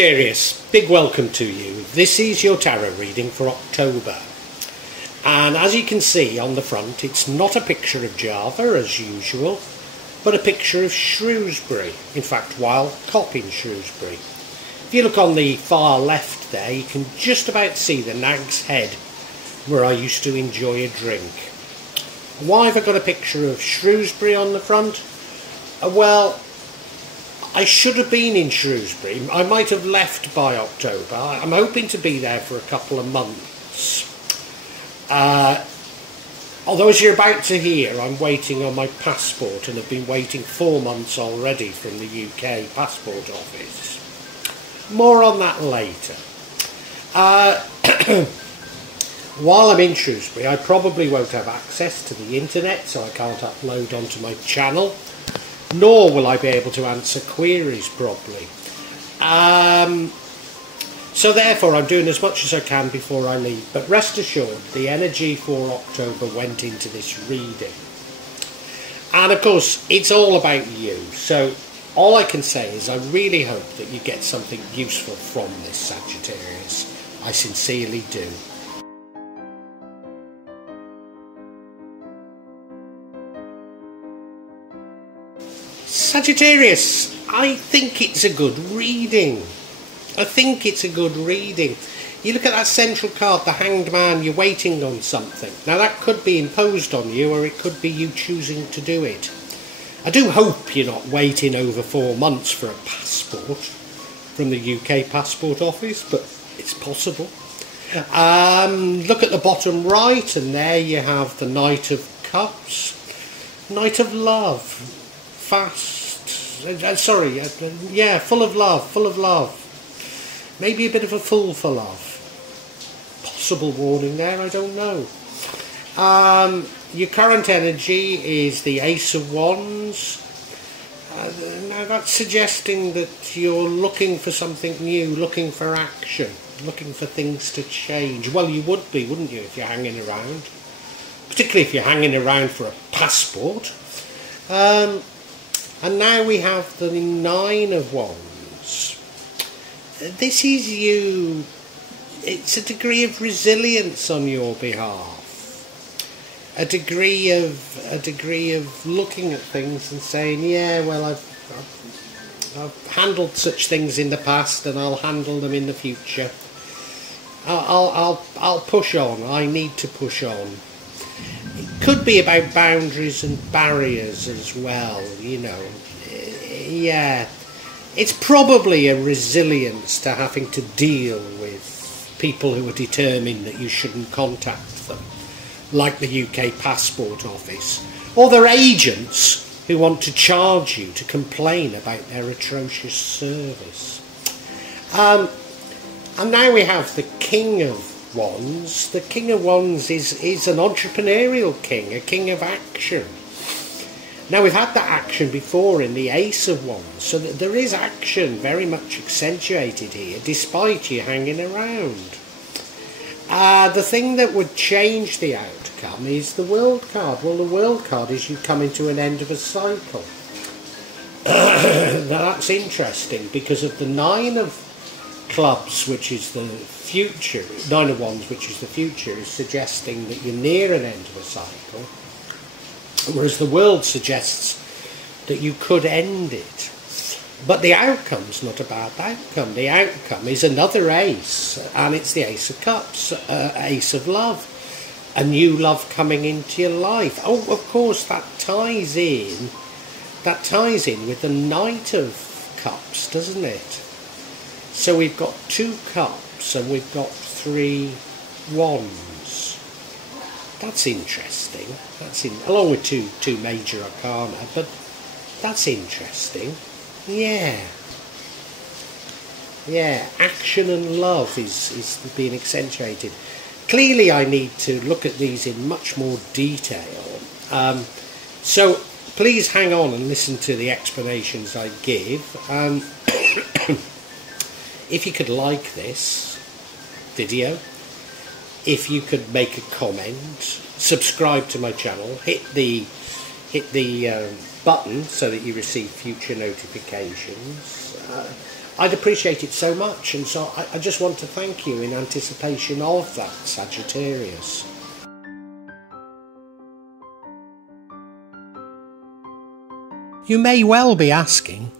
Sagittarius, big welcome to you. This is your tarot reading for October. And as you can see on the front, it's not a picture of Java as usual, but a picture of Shrewsbury. In fact, wild cop in Shrewsbury. If you look on the far left there, you can just about see the Nag's Head where I used to enjoy a drink. Why have I got a picture of Shrewsbury on the front? Well, I should have been in Shrewsbury. I might have left by October. I'm hoping to be there for a couple of months. Although, as you're about to hear, I'm waiting on my passport and have been waiting 4 months already from the UK passport office. More on that later. While I'm in Shrewsbury, I probably won't have access to the internet, so I can't upload onto my channel. Nor will I be able to answer queries properly. So therefore I'm doing as much as I can before I leave. But rest assured, the energy for October went into this reading. And of course, it's all about you. So all I can say is I really hope that you get something useful from this, Sagittarius. I sincerely do. Sagittarius, I think it's a good reading. You look at that central card, the Hanged Man, you're waiting on something. Now that could be imposed on you, or it could be you choosing to do it. I do hope you're not waiting over 4 months for a passport from the UK passport office, but it's possible. Look at the bottom right, and there you have the Knight of Cups, Knight of Love. Full of love. Maybe a bit of a fool for love. Possible warning there, I don't know. Your current energy is the Ace of Wands. Now that's suggesting that you're looking for something new, looking for action, looking for things to change. Well, you would be, wouldn't you, if you're hanging around? Particularly if you're hanging around for a passport. And now we have the Nine of Wands. This is you. It's a degree of resilience on your behalf. A degree of looking at things and saying, yeah, well, I've handled such things in the past, and I'll handle them in the future. I'll push on. I need to push on. It could be about boundaries and barriers as well, you know. Yeah, it's probably a resilience to having to deal with people who are determined that you shouldn't contact them, like the UK passport office, or their agents who want to charge you to complain about their atrocious service. And now we have the King of Wands. The King of Wands is an entrepreneurial king, a king of action. Now we've had that action before in the Ace of Wands, so that there is action very much accentuated here, despite you hanging around. The thing that would change the outcome is the World card. Well, the World card is you coming to an end of a cycle. Now that's interesting, because of the Nine of Clubs, which is the future, Nine of Wands, which is the future, is suggesting that you're near an end of a cycle, whereas the World suggests that you could end it. But the outcome's not a bad outcome. The outcome is another ace, and it's the Ace of Cups, Ace of Love, a new love coming into your life. Oh, of course, that ties in with the Knight of Cups, doesn't it? So we've got 2 cups and we've got 3 wands. That's interesting. Along with two major arcana, but that's interesting. Yeah. Action and love is being accentuated. Clearly, I need to look at these in much more detail. So please hang on and listen to the explanations I give. If you could like this video, if you could make a comment, subscribe to my channel, hit the button so that you receive future notifications. I'd appreciate it so much, and so I just want to thank you in anticipation of that, Sagittarius. You may well be asking,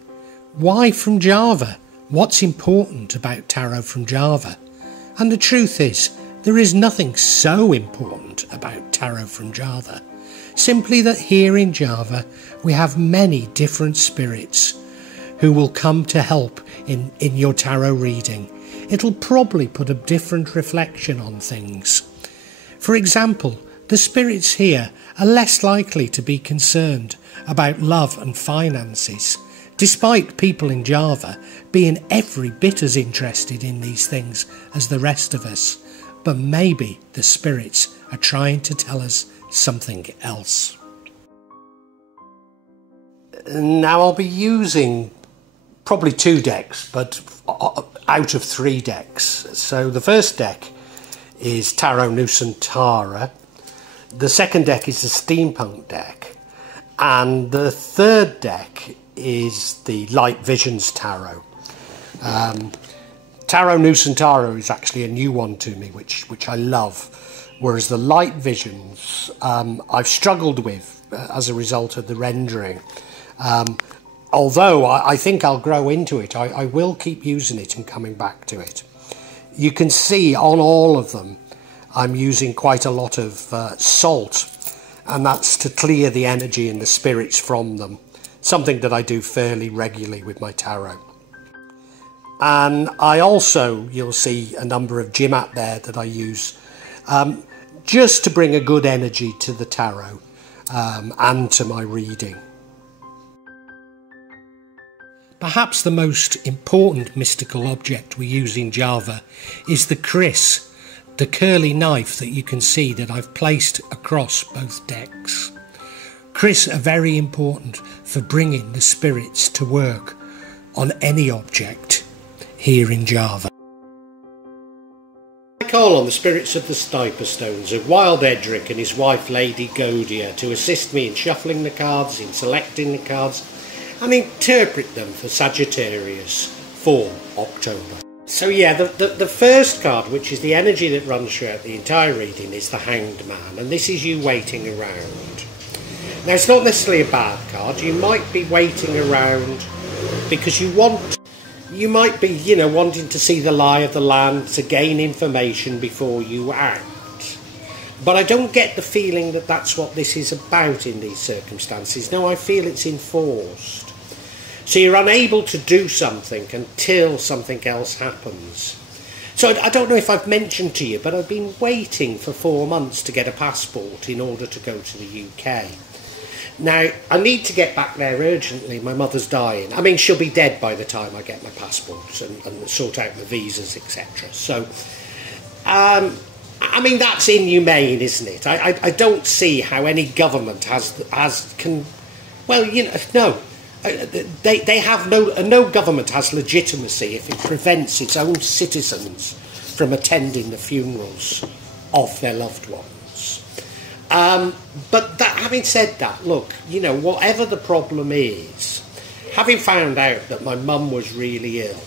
why from Java? What's important about tarot from Java? And the truth is, there is nothing so important about tarot from Java. Simply that here in Java, we have many different spirits who will come to help in your tarot reading. It'll probably put a different reflection on things. For example, the spirits here are less likely to be concerned about love and finances, despite people in Java being every bit as interested in these things as the rest of us. But maybe the spirits are trying to tell us something else. Now I'll be using probably 2 decks, but out of 3 decks. So the first deck is Tarot Nusantara, the second deck is the Steampunk deck, and the third deck is the Light Visions Tarot. Tarot Nusantara is actually a new one to me, which I love, whereas the Light Visions I've struggled with as a result of the rendering. Although I think I'll grow into it, I will keep using it and coming back to it. You can see on all of them I'm using quite a lot of salt, and that's to clear the energy and the spirits from them, something that I do fairly regularly with my tarot. And I also, you'll see a number of Jimat there that I use just to bring a good energy to the tarot and to my reading. Perhaps the most important mystical object we use in Java is the kris, the curly knife that you can see that I've placed across both decks. Kris are very important for bringing the spirits to work on any object here in Java. I call on the spirits of the Stiper Stones of Wild Edric and his wife Lady Godia to assist me in shuffling the cards, in selecting the cards, and interpret them for Sagittarius for October. So yeah, the first card, which is the energy that runs throughout the entire reading, is the Hanged Man, and this is you waiting around. Now it's not necessarily a bad card. You might be waiting around because you might be, wanting to see the lie of the land, to gain information before you act. But I don't get the feeling that that's what this is about in these circumstances. No, I feel it's enforced. So you're unable to do something until something else happens. So I don't know if I've mentioned to you, but I've been waiting for 4 months to get a passport in order to go to the UK. Now, I need to get back there urgently. My mother's dying. I mean, she'll be dead by the time I get my passport and sort out the visas, etc. So, I mean, that's inhumane, isn't it? I don't see how any government no government has legitimacy if it prevents its own citizens from attending the funerals of their loved ones. But having said that, look, whatever the problem is, having found out that my mum was really ill,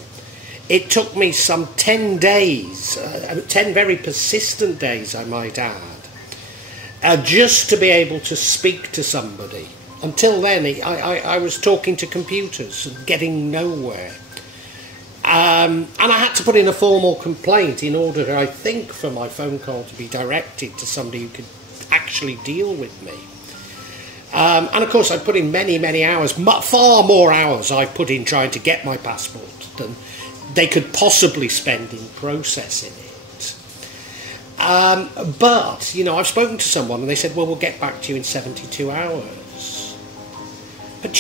it took me some 10 days, 10 very persistent days, I might add, just to be able to speak to somebody. Until then, I was talking to computers and getting nowhere. And I had to put in a formal complaint in order, I think, for my phone call to be directed to somebody who could actually deal with me. And of course, I put in many, many hours, far more hours I've put in trying to get my passport than they could possibly spend in processing it. But, I've spoken to someone and they said, well, we'll get back to you in 72 hours. But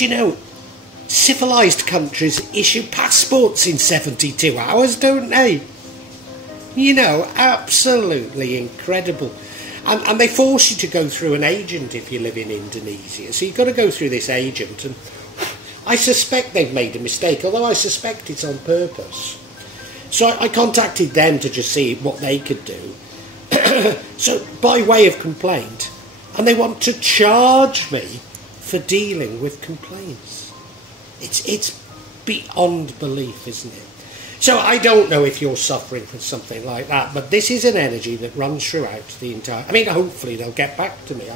civilised countries issue passports in 72 hours, don't they? Absolutely incredible. And they force you to go through an agent if you live in Indonesia. So you've got to go through this agent, and I suspect they've made a mistake, although I suspect it's on purpose. So I contacted them to just see what they could do. So by way of complaint, and they want to charge me for dealing with complaints. It's beyond belief, isn't it? So I don't know if you're suffering from something like that, but this is an energy that runs throughout the entire... I mean, hopefully they'll get back to me.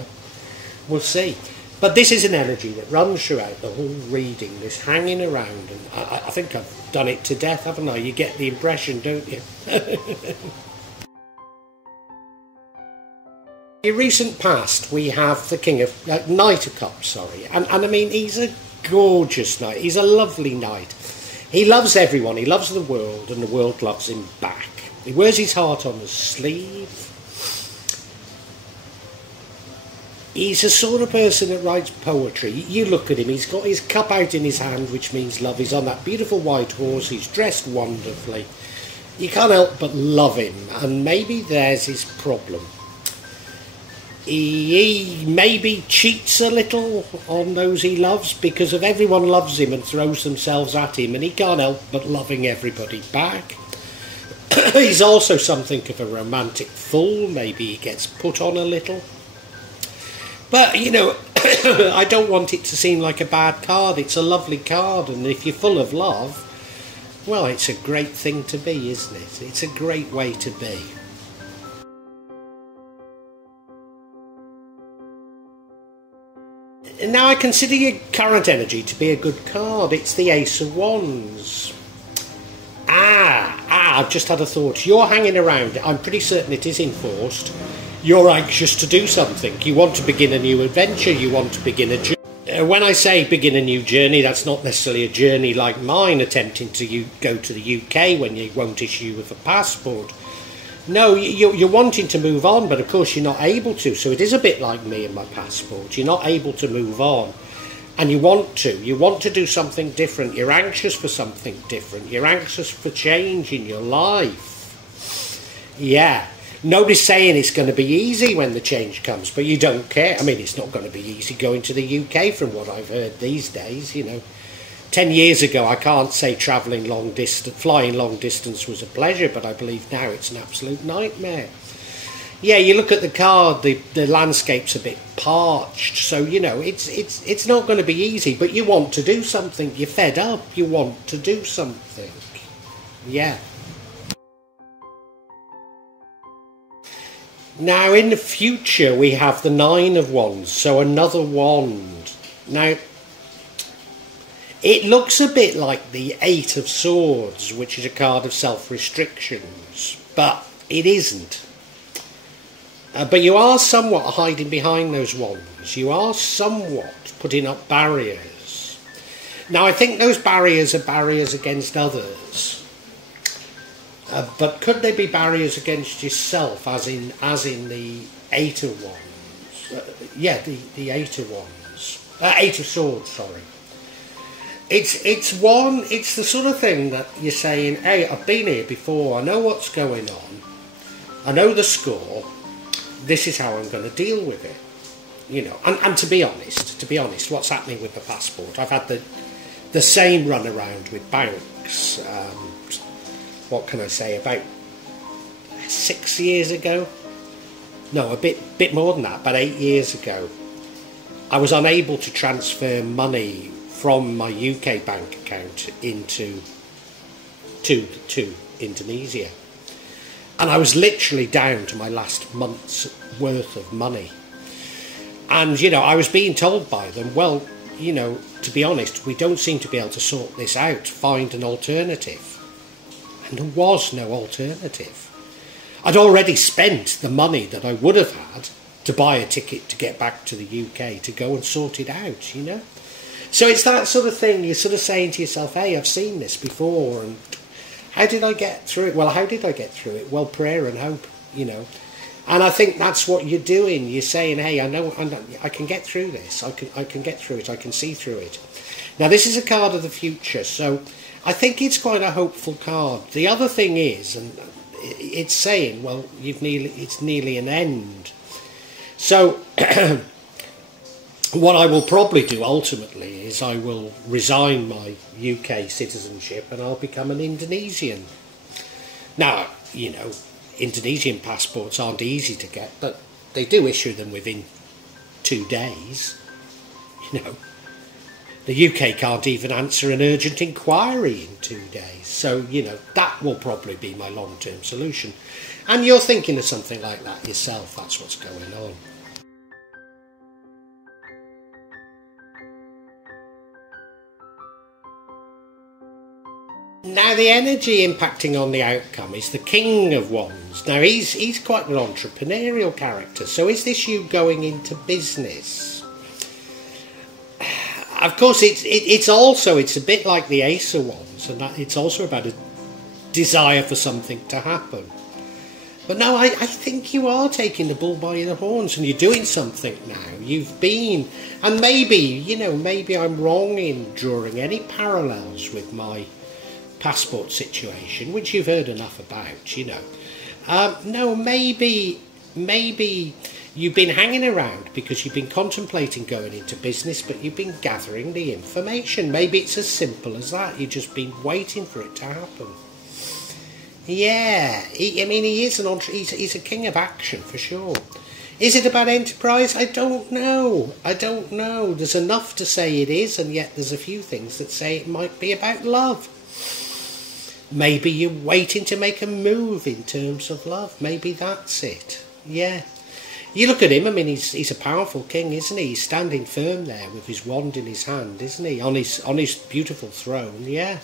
We'll see. But this is an energy that runs throughout the whole reading, this hanging around. And I think I've done it to death, haven't I? You get the impression, don't you? In recent past, we have the King of... Knight of Cups, sorry. And I mean, he's a gorgeous knight. He's a lovely knight. He loves everyone, he loves the world, and the world loves him back. He wears his heart on his sleeve. He's a sort of person that writes poetry. You look at him, he's got his cup out in his hand, which means love. He's on that beautiful white horse, he's dressed wonderfully. You can't help but love him, and maybe there's his problem. He maybe cheats a little on those he loves, because if everyone loves him and throws themselves at him, and he can't help but loving everybody back. He's also something of a romantic fool. Maybe he gets put on a little. But, you know, I don't want it to seem like a bad card. It's a lovely card, and if you're full of love, well, it's a great thing to be, isn't it? It's a great way to be. Now, I consider your current energy to be a good card. It's the Ace of Wands. I've just had a thought. You're hanging around. I'm pretty certain it is enforced. You're anxious to do something. You want to begin a new adventure. You want to begin a journey. When I say begin a new journey, that's not necessarily a journey like mine, attempting to go to the UK when you won't issue with a passport. No, you're wanting to move on, but of course you're not able to. So it is a bit like me and my passport. You're not able to move on. And you want to. You want to do something different. You're anxious for something different. You're anxious for change in your life. Yeah. Nobody's saying it's going to be easy when the change comes, but you don't care. I mean, it's not going to be easy going to the UK from what I've heard these days, you know. 10 years ago, I can't say flying long distance was a pleasure, but I believe now it's an absolute nightmare. Yeah, you look at the card, the landscape's a bit parched, so, you know, it's not going to be easy, but you want to do something. You're fed up, you want to do something. Yeah. Now, in the future, we have the Nine of Wands, so another wand. Now, it looks a bit like the Eight of Swords, which is a card of self-restrictions, but it isn't. But you are somewhat hiding behind those wands. You are somewhat putting up barriers. Now, I think those barriers are barriers against others. But could they be barriers against yourself, as in the Eight of Wands? The Eight of Wands. Eight of Swords, sorry. It's the sort of thing that you're saying, hey, I've been here before, I know what's going on, I know the score, this is how I'm going to deal with it. You know, and to be honest, what's happening with the passport? I've had the same run around with banks. What can I say, about 6 years ago? No, a bit more than that, about 8 years ago. I was unable to transfer money from my UK bank account to Indonesia. And I was literally down to my last month's worth of money. And, you know, I was being told by them, well, you know, to be honest, we don't seem to be able to sort this out. Find an alternative. And there was no alternative. I'd already spent the money that I would have had to buy a ticket to get back to the UK to go and sort it out, you know. So it's that sort of thing. You're sort of saying to yourself, hey, I've seen this before, and how did I get through it? Well, how did I get through it? Well, prayer and hope, you know. And I think that's what you're doing. You're saying, hey, I know I can get through this. I can get through it. I can see through it. Now, this is a card of the future, so I think it's quite a hopeful card. The other thing is, and it's saying, well, it's nearly an end. So what I will probably do ultimately is I will resign my UK citizenship and I'll become an Indonesian. Now, you know, Indonesian passports aren't easy to get, but they do issue them within 2 days. You know, The UK can't even answer an urgent inquiry in 2 days. So, you know, that will probably be my long-term solution. And you're thinking of something like that yourself. That's what's going on. Now, the energy impacting on the outcome is the King of Wands. Now, he's quite an entrepreneurial character. So is this you going into business? Of course, it's a bit like the Ace of Wands, and it's also about a desire for something to happen. But no, I think you are taking the bull by the horns, and you're doing something now. You've been, and maybe, you know, maybe I'm wrong in drawing any parallels with my passport situation, which you've heard enough about, you know. No, maybe you've been hanging around because you've been contemplating going into business, but you've been gathering the information. Maybe it's as simple as that. You've just been waiting for it to happen. Yeah, he is he's a king of action for sure. Is it about enterprise? I don't know. There's enough to say it is, and yet there's a few things that say it might be about love. Maybe you're waiting to make a move in terms of love. Maybe that's it. Yeah. You look at him, I mean, he's a powerful king, isn't he? He's standing firm there with his wand in his hand, isn't he? On his beautiful throne, yeah.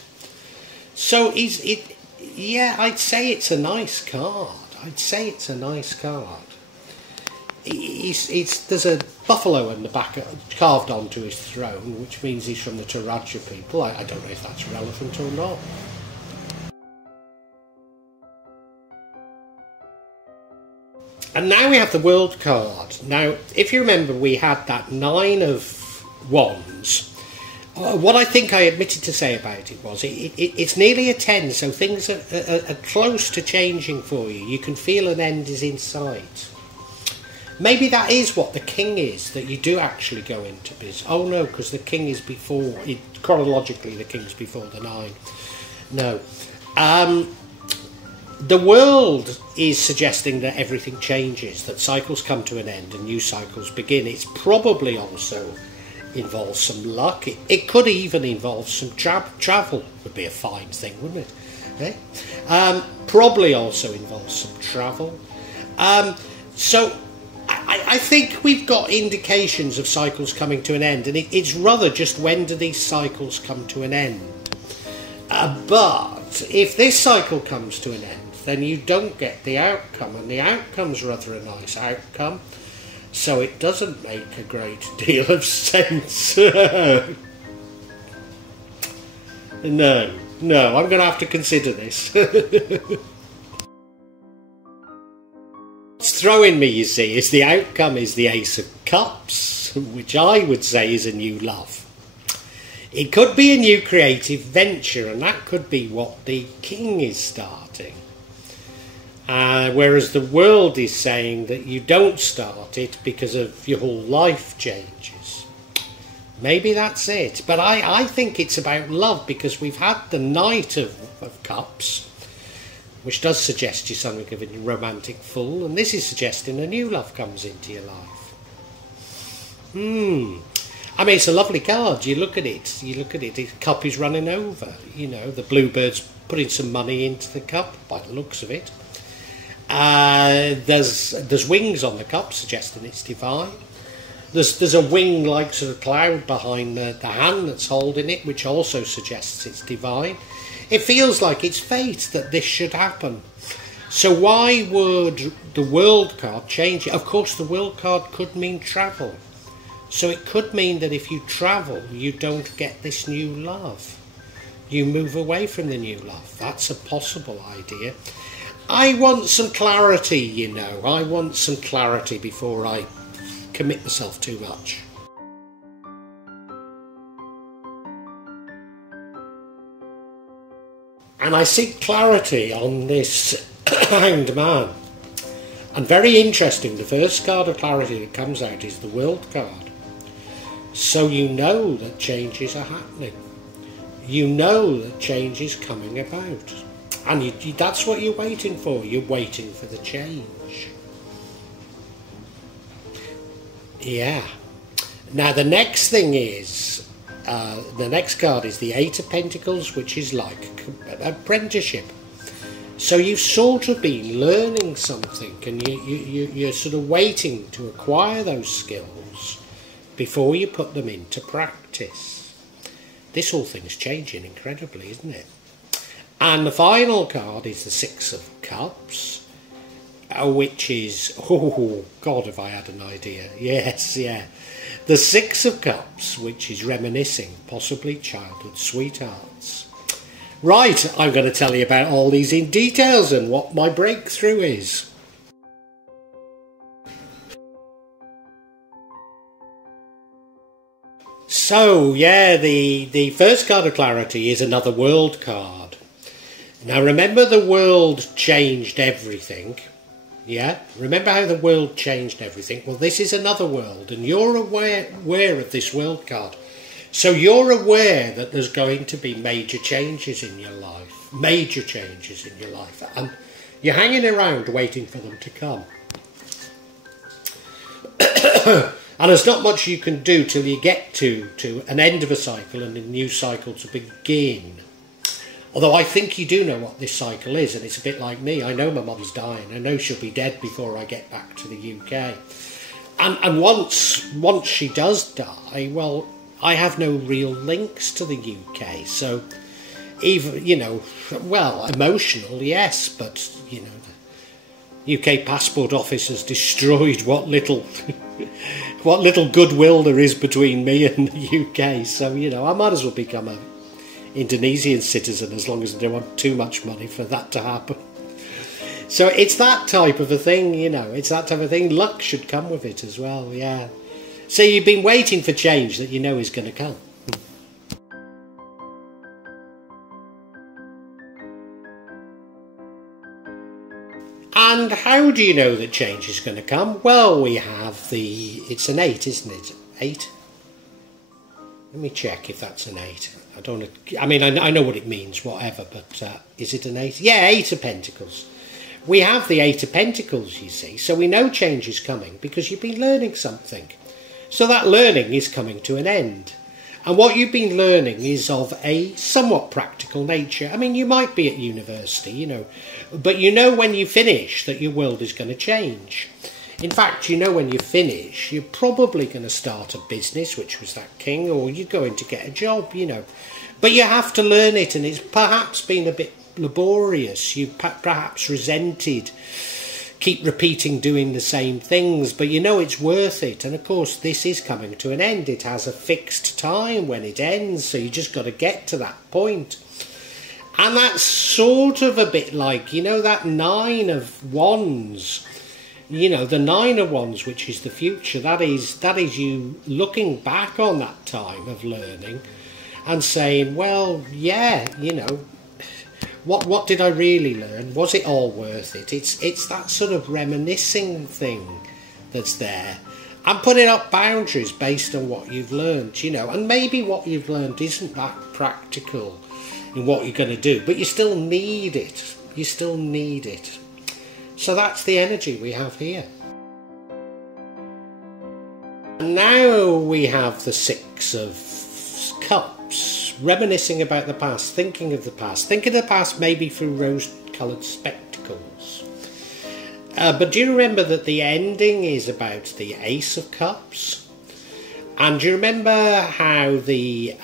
So yeah, I'd say it's a nice card. There's a buffalo in the back carved onto his throne, which means he's from the Taraja people. I don't know if that's relevant or not. And now we have the World card. Now, if you remember, we had that 9 of Wands. What I think I admitted to say about it was it's nearly a 10, so things are close to changing for you. You can feel an end is in sight. Maybe that is what the King is, that you do actually go into business. Oh no, because the King is before, chronologically the King's before the 9. No. The World is suggesting that everything changes, that cycles come to an end and new cycles begin. It's probably also involves some luck. It could even involve some travel. Would be a fine thing, wouldn't it? Eh? Probably also involves some travel. So I think we've got indications of cycles coming to an end, and it's rather just when do these cycles come to an end. But if this cycle comes to an end, then you don't get the outcome, and the outcome's rather a nice outcome, so it doesn't make a great deal of sense. No, I'm going to have to consider this. What's throwing me, you see, is the outcome is the Ace of Cups, which I would say is a new love. It could be a new creative venture, and that could be what the King is starting. Whereas the World is saying that you don't start it because of your whole life changes. Maybe that's it. But I think it's about love, because we've had the Knight of Cups, which does suggest you something of a romantic fool, and this is suggesting a new love comes into your life. I mean, it's a lovely card. You look at it, the cup is running over. You know, the bluebird's putting some money into the cup, by the looks of it. There's wings on the cup, suggesting it's divine. There's a wing-like sort of cloud behind the hand that's holding it, which also suggests it's divine. It feels like it's fate that this should happen. So why would the World card change it? Of course, the World card could mean travel. So it could mean that if you travel, you don't get this new love. You move away from the new love. That's a possible idea. I want some clarity, you know. I want some clarity before I commit myself too much. And I seek clarity on this Hanged Man. And very interesting, the first card of clarity that comes out is the World card. So you know that changes are happening. You know that change is coming about. And that's what you're waiting for. You're waiting for the change. Yeah. Now the next thing is, the next card is the Eight of Pentacles, which is like apprenticeship. So you've sort of been learning something, and you're sort of waiting to acquire those skills before you put them into practice. This whole thing's changing incredibly, isn't it? And the final card is the Six of Cups, which is, oh God, have I had an idea. Yes, yeah. The Six of Cups, which is reminiscing, possibly childhood sweethearts. Right, I'm going to tell you about all these in details and what my breakthrough is. So, yeah, the first card of clarity is another world card. Now, remember the world changed everything. Yeah? Remember how the world changed everything? Well, this is another world, and you're aware of this world card. So you're aware that there's going to be major changes in your life. Major changes in your life. And you're hanging around waiting for them to come. And there's not much you can do till you get to an end of a cycle and a new cycle to begin. Although I think you do know what this cycle is, and it's a bit like me. I know my mum's dying. I know she'll be dead before I get back to the UK. And once she does die, well, I have no real links to the UK. So, even, you know, well, emotional, yes, but, you know, the UK passport office has destroyed what little goodwill there is between me and the UK. So, you know, I might as well become an Indonesian citizen as long as I don't want too much money for that to happen. So it's that type of a thing, you know, it's that type of thing. Luck should come with it as well, yeah. So you've been waiting for change that you know is going to come. And how do you know that change is going to come? Well, we have it's an 8, isn't it? 8? Let me check if that's an 8. I don't. I mean, I know what it means, whatever, but is it an 8? Yeah, 8 of Pentacles. We have the 8 of Pentacles, you see, so we know change is coming because you've been learning something. So that learning is coming to an end. And what you've been learning is of a somewhat practical nature. I mean, you might be at university, you know, but you know when you finish that your world is going to change. In fact, you know when you finish, you're probably going to start a business, which was that king, or you're going to get a job, you know. But you have to learn it, and it's perhaps been a bit laborious. You've perhaps resented keep repeating doing the same things, but you know it's worth it. And of course this is coming to an end. It has a fixed time when it ends, so you just got to get to that point. And that's sort of a bit like, you know, that 9 of Wands, you know, the 9 of Wands, which is the future. That is you looking back on that time of learning and saying, well, yeah, you know, what did I really learn? Was it all worth it? It's that sort of reminiscing thing that's there. And putting up boundaries based on what you've learned, you know. And maybe what you've learned isn't that practical in what you're going to do, but you still need it. You still need it. So that's the energy we have here. And now we have the 6 of Cups. Reminiscing about the past, thinking of the past. Think of the past maybe through rose-coloured spectacles. But do you remember that the ending is about the Ace of Cups? And do you remember how the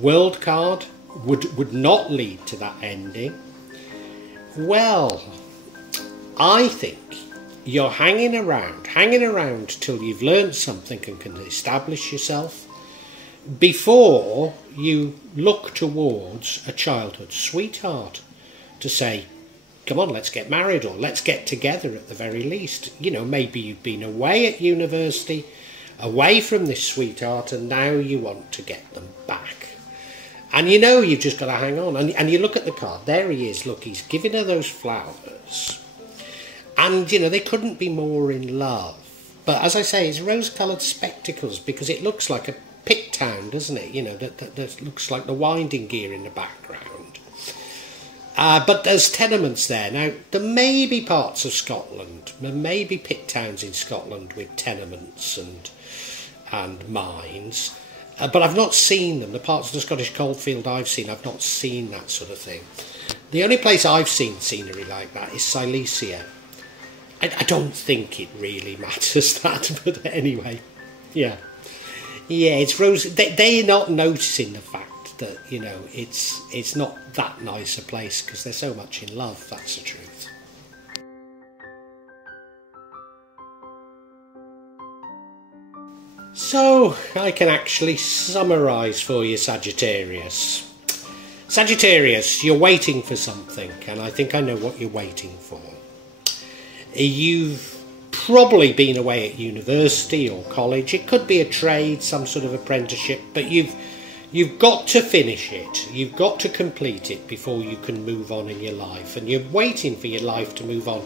World card would not lead to that ending? Well, I think you're hanging around till you've learned something and can establish yourself before you look towards a childhood sweetheart to say, come on, let's get married, or let's get together at the very least. You know, maybe you've been away at university, away from this sweetheart, and now you want to get them back. And you know you've just got to hang on. And you look at the card, there he is, look, he's giving her those flowers. And, you know, they couldn't be more in love. But as I say, it's rose-coloured spectacles because it looks like a pit town, doesn't it? You know, that looks like the winding gear in the background. But there's tenements there. Now, there may be parts of Scotland, there may be pit towns in Scotland with tenements and mines. But I've not seen them. The parts of the Scottish coalfield I've seen, I've not seen that sort of thing. The only place I've seen scenery like that is Silesia. I don't think it really matters that, but anyway, yeah. Yeah, it's rose. They're not noticing the fact that, you know, it's not that nice a place because they're so much in love, that's the truth. So, I can actually summarise for you, Sagittarius. Sagittarius, you're waiting for something, and I think I know what you're waiting for. You've probably been away at university or college. It could be a trade, some sort of apprenticeship, but you've got to finish it. You've got to complete it before you can move on in your life, and you're waiting for your life to move on.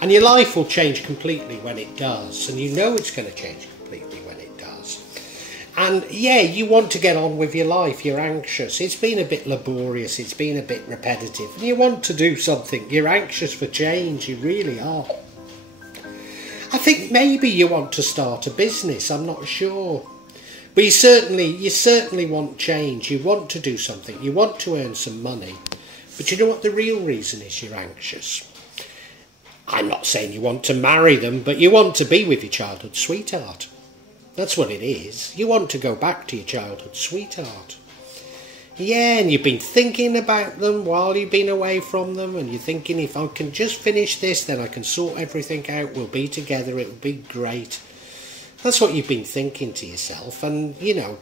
And your life will change completely when it does, and you know it's going to change completely when it does. And yeah, you want to get on with your life. You're anxious. It's been a bit laborious. It's been a bit repetitive. And you want to do something. You're anxious for change. You really are. I think maybe you want to start a business. I'm not sure. But you certainly want change. You want to do something. You want to earn some money. But you know what the real reason is you're anxious? I'm not saying you want to marry them, but you want to be with your childhood sweetheart. That's what it is. You want to go back to your childhood sweetheart. Yeah, and you've been thinking about them while you've been away from them, and you're thinking, if I can just finish this, then I can sort everything out, we'll be together, it'll be great. That's what you've been thinking to yourself, and, you know,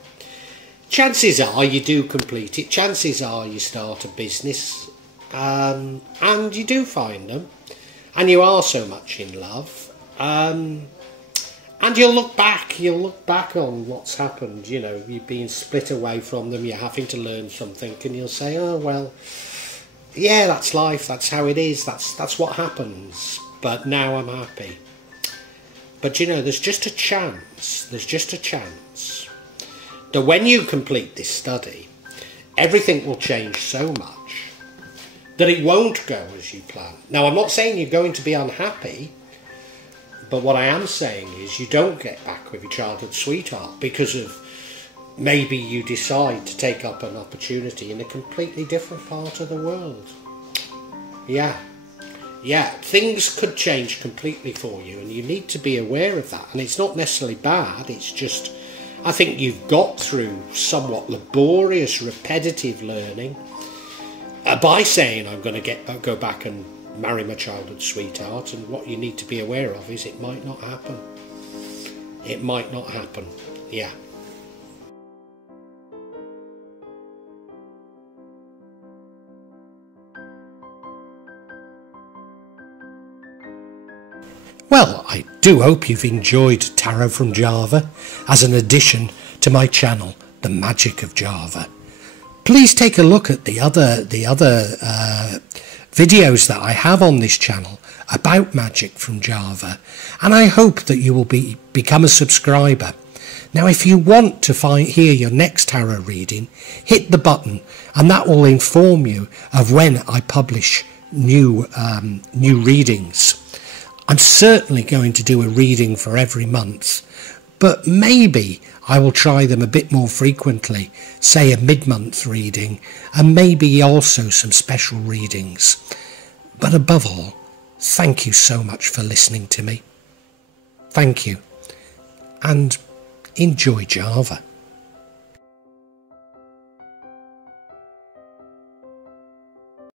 chances are you do complete it, chances are you start a business, and you do find them, and you are so much in love, and you'll look back on what's happened, you know, you've been split away from them, you're having to learn something, and you'll say, oh, well, yeah, that's life, that's how it is, that's what happens, but now I'm happy. But, you know, there's just a chance that when you complete this study, everything will change so much that it won't go as you plan. Now, I'm not saying you're going to be unhappy, but what I am saying is you don't get back with your childhood sweetheart because of maybe you decide to take up an opportunity in a completely different part of the world. Yeah, things could change completely for you, and you need to be aware of that. And it's not necessarily bad, it's just, I think you've got through somewhat laborious, repetitive learning by saying I'm going to go back and marry my childhood sweetheart, and what you need to be aware of is it might not happen. It might not happen, yeah. Well, I do hope you've enjoyed Tarot from Java as an addition to my channel, The Magic of Java. Please take a look at the other videos that I have on this channel about magic from Java, and I hope that you will become a subscriber. Now, if you want to hear your next tarot reading, hit the button, and that will inform you of when I publish new readings. I'm certainly going to do a reading for every month, but maybe I will try them a bit more frequently, say a mid-month reading, and maybe also some special readings. But above all, thank you so much for listening to me. Thank you, and enjoy Java.